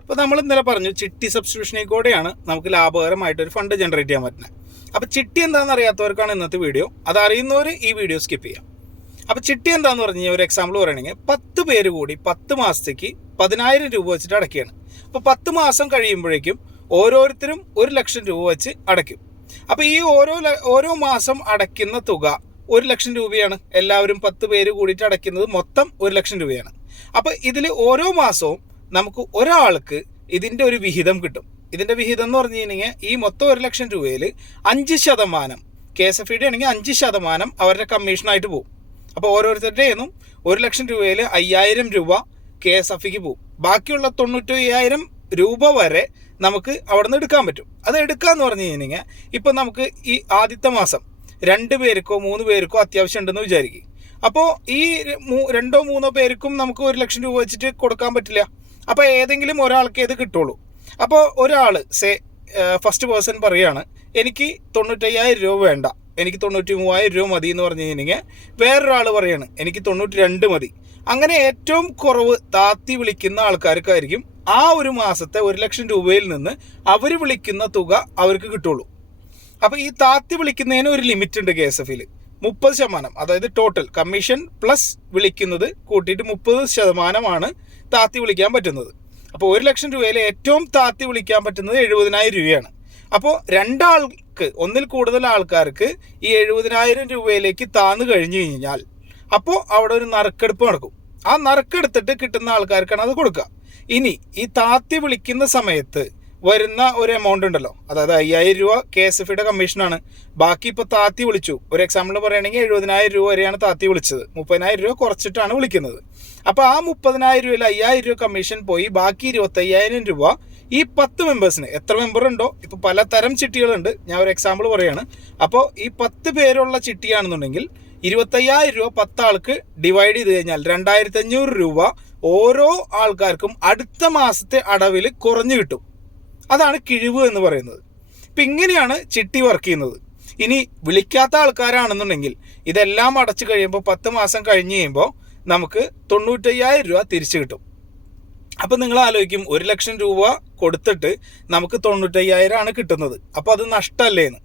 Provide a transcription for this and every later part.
അപ്പോൾ നമ്മൾ ഇന്നലെ പറഞ്ഞു ചിട്ടി സബ്സ്റ്റിറ്റ്യൂഷനിൽ കൂടെയാണ് നമുക്ക് ലാഭകരമായിട്ടൊരു ഫണ്ട് ജനറേറ്റ് ചെയ്യാൻ പറ്റുന്നത്. അപ്പോൾ ചിട്ടി എന്താണെന്ന് അറിയാത്തവർക്കാണ് ഇന്നത്തെ വീഡിയോ. അത് അറിയുന്നവർ ഈ വീഡിയോ സ്കിപ്പ് ചെയ്യാം. അപ്പോൾ ചിട്ടി എന്താണെന്ന് പറഞ്ഞു കഴിഞ്ഞാൽ ഒരു എക്സാമ്പിൾ പറയുകയാണെങ്കിൽ 10 പേര് കൂടി 10 മാസത്തേക്ക് 10,000 രൂപ വെച്ചിട്ട് അടയ്ക്കുകയാണ്. അപ്പോൾ 10 മാസം കഴിയുമ്പോഴേക്കും ഓരോരുത്തരും 1 ലക്ഷം രൂപ വെച്ച് അടയ്ക്കും. അപ്പോൾ ഈ ഓരോ മാസം അടയ്ക്കുന്ന തുക 1 ലക്ഷം രൂപയാണ്. എല്ലാവരും 10 പേര് കൂടിയിട്ട് അടയ്ക്കുന്നത് മൊത്തം 1 ലക്ഷം രൂപയാണ്. അപ്പോൾ ഇതിൽ ഓരോ മാസവും നമുക്ക് ഒരാൾക്ക് ഇതിൻ്റെ ഒരു വിഹിതം കിട്ടും. ഇതിൻ്റെ വിഹിതം എന്ന് പറഞ്ഞു കഴിഞ്ഞാൽ ഈ മൊത്തം 1 ലക്ഷം രൂപയിൽ 5% KSFEയുടെ ആണെങ്കിൽ 5% അവരുടെ കമ്മീഷനായിട്ട് പോകും. അപ്പോൾ ഓരോരുത്തരുടെ നിന്നും 1 ലക്ഷം രൂപയിൽ 5,000 രൂപ KSFEക്ക് പോകും. ബാക്കിയുള്ള 95,000 രൂപ വരെ നമുക്ക് അവിടെ നിന്ന് എടുക്കാൻ പറ്റും. അത് എടുക്കാമെന്ന് പറഞ്ഞു കഴിഞ്ഞാൽ ഇപ്പം നമുക്ക് ഈ ആദ്യത്തെ മാസം 2 പേർക്കോ 3 പേർക്കോ അത്യാവശ്യം ഉണ്ടെന്ന് വിചാരിക്കും. അപ്പോൾ ഈ 2 or 3 പേർക്കും നമുക്ക് 1 ലക്ഷം രൂപ വെച്ചിട്ട് കൊടുക്കാൻ പറ്റില്ല. അപ്പോൾ ഏതെങ്കിലും ഒരാൾക്ക് ഇത് കിട്ടുള്ളൂ. അപ്പോൾ ഒരാൾ ഫസ്റ്റ് പേഴ്സൺ പറയുകയാണ് എനിക്ക് 95,000 രൂപ വേണ്ട, എനിക്ക് 93,000 രൂപ മതി എന്ന് പറഞ്ഞു കഴിഞ്ഞാൽ വേറൊരാൾ പറയാണ് എനിക്ക് 92 മതി. അങ്ങനെ ഏറ്റവും കുറവ് താത്തി വിളിക്കുന്ന ആൾക്കാർക്കായിരിക്കും ആ ഒരു മാസത്തെ 1 ലക്ഷം രൂപയിൽ നിന്ന് അവർ വിളിക്കുന്ന തുക അവർക്ക് കിട്ടുള്ളൂ. അപ്പോൾ ഈ താത്തി വിളിക്കുന്നതിന് ഒരു ലിമിറ്റ് ഉണ്ട് KSFEയിൽ. 30%, അതായത് ടോട്ടൽ കമ്മീഷൻ പ്ലസ് വിളിക്കുന്നത് കൂട്ടിയിട്ട് 30% താത്തി വിളിക്കാൻ പറ്റുന്നത്. അപ്പോൾ 1 ലക്ഷം രൂപയിൽ ഏറ്റവും താത്തി വിളിക്കാൻ പറ്റുന്നത് 70,000 രൂപയാണ്. അപ്പോൾ രണ്ടാൾക്ക് ഒന്നിൽ കൂടുതൽ ആൾക്കാർക്ക് ഈ 70,000 രൂപയിലേക്ക് താന്നു കഴിഞ്ഞു കഴിഞ്ഞാൽ അപ്പോൾ അവിടെ ഒരു നറുക്കെടുപ്പ് നടക്കും. ആ നറുക്കെടുത്തിട്ട് കിട്ടുന്ന ആൾക്കാർക്കാണ് അത് കൊടുക്കുക. ഇനി ഈ താത്തി വിളിക്കുന്ന സമയത്ത് വരുന്ന ഒരു എമൗണ്ട് ഉണ്ടല്ലോ, അതായത് 5,000 രൂപ KSFEയുടെ കമ്മീഷനാണ്. ബാക്കി ഇപ്പോൾ താത്തി വിളിച്ചു, ഒരു എക്സാമ്പിൾ പറയുകയാണെങ്കിൽ 70,000 രൂപ വരെയാണ് താത്തി വിളിച്ചത്, 30,000 രൂപ കുറച്ചിട്ടാണ് വിളിക്കുന്നത്. അപ്പോൾ ആ 30,000 രൂപയിൽ 5,000 രൂപ കമ്മീഷൻ പോയി ബാക്കി 25,000 രൂപ ഈ 10 മെമ്പേഴ്സിന്, എത്ര മെമ്പർ ഉണ്ടോ, ഇപ്പോൾ പലതരം ചിട്ടികളുണ്ട്, ഞാൻ ഒരു എക്സാമ്പിൾ പറയുകയാണ്. അപ്പോൾ ഈ 10 പേരുള്ള ചിട്ടിയാണെന്നുണ്ടെങ്കിൽ 25,000 രൂപ 10 ആൾക്ക് ഡിവൈഡ് ചെയ്ത് കഴിഞ്ഞാൽ 2,500 രൂപ ഓരോ ആൾക്കാർക്കും അടുത്ത മാസത്തെ അടവിൽ കുറഞ്ഞു കിട്ടും. അതാണ് കിഴിവ് എന്ന് പറയുന്നത്. ഇപ്പം ഇങ്ങനെയാണ് ചിട്ടി വർക്ക് ചെയ്യുന്നത്. ഇനി വിളിക്കാത്ത ആൾക്കാരാണെന്നുണ്ടെങ്കിൽ ഇതെല്ലാം അടച്ചു കഴിയുമ്പോൾ 10 മാസം കഴിഞ്ഞ് കഴിയുമ്പോൾ നമുക്ക് 95,000 രൂപ തിരിച്ചു കിട്ടും. അപ്പം നിങ്ങൾ ആലോചിക്കും 1 ലക്ഷം രൂപ കൊടുത്തിട്ട് നമുക്ക് 95,000 ആണ് കിട്ടുന്നത്, അപ്പോൾ അത് നഷ്ടമല്ലേ എന്ന്.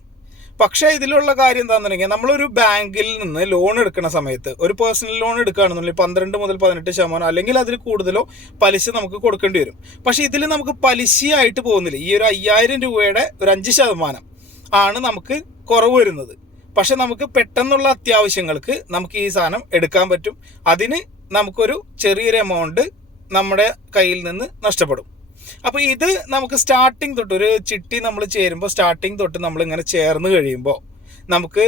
പക്ഷേ ഇതിലുള്ള കാര്യം എന്താണെന്നുണ്ടെങ്കിൽ നമ്മളൊരു ബാങ്കിൽ നിന്ന് ലോൺ എടുക്കുന്ന സമയത്ത് ഒരു പേഴ്സണൽ ലോൺ എടുക്കുകയാണെന്നുണ്ടെങ്കിൽ 12 മുതൽ 18% അല്ലെങ്കിൽ അതിൽ കൂടുതലോ പലിശ നമുക്ക് കൊടുക്കേണ്ടി വരും. പക്ഷേ ഇതിൽ നമുക്ക് പലിശയായിട്ട് പോകുന്നില്ല. ഈ ഒരു 5,000 രൂപയുടെ ഒരു 5% ആണ് നമുക്ക് കുറവ് വരുന്നത്. പക്ഷെ നമുക്ക് പെട്ടെന്നുള്ള അത്യാവശ്യങ്ങൾക്ക് നമുക്ക് ഈ സാധനം എടുക്കാൻ പറ്റും. അതിന് നമുക്കൊരു ചെറിയൊരു എമൗണ്ട് നമ്മുടെ കയ്യിൽ നിന്ന് നഷ്ടപ്പെടും. അപ്പോൾ ഇത് നമുക്ക് സ്റ്റാർട്ടിങ് തൊട്ട് ഒരു ചിട്ടി നമ്മൾ ചേരുമ്പോൾ സ്റ്റാർട്ടിങ് തൊട്ട് നമ്മളിങ്ങനെ ചേർന്ന് കഴിയുമ്പോൾ നമുക്ക്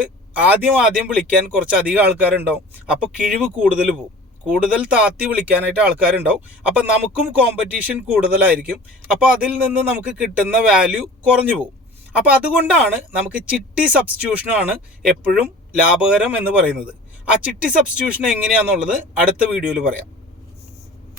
ആദ്യം വിളിക്കാൻ കുറച്ച് അധികം ആൾക്കാരുണ്ടാവും. അപ്പോൾ കിഴിവ് കൂടുതൽ പോകും, കൂടുതൽ താത്തി വിളിക്കാനായിട്ട് ആൾക്കാരുണ്ടാവും. അപ്പം നമുക്കും കോമ്പറ്റീഷൻ കൂടുതലായിരിക്കും. അപ്പോൾ അതിൽ നിന്ന് നമുക്ക് കിട്ടുന്ന വാല്യൂ കുറഞ്ഞു പോകും. അപ്പോൾ അതുകൊണ്ടാണ് നമുക്ക് ചിട്ടി സബ്സ്റ്റിറ്റ്യൂഷനാണ് എപ്പോഴും ലാഭകരം എന്ന് പറയുന്നത്. ആ ചിട്ടി സബ്സ്റ്റിറ്റ്യൂഷൻ എങ്ങനെയാണെന്നുള്ളത് അടുത്ത വീഡിയോയിൽ പറയാം.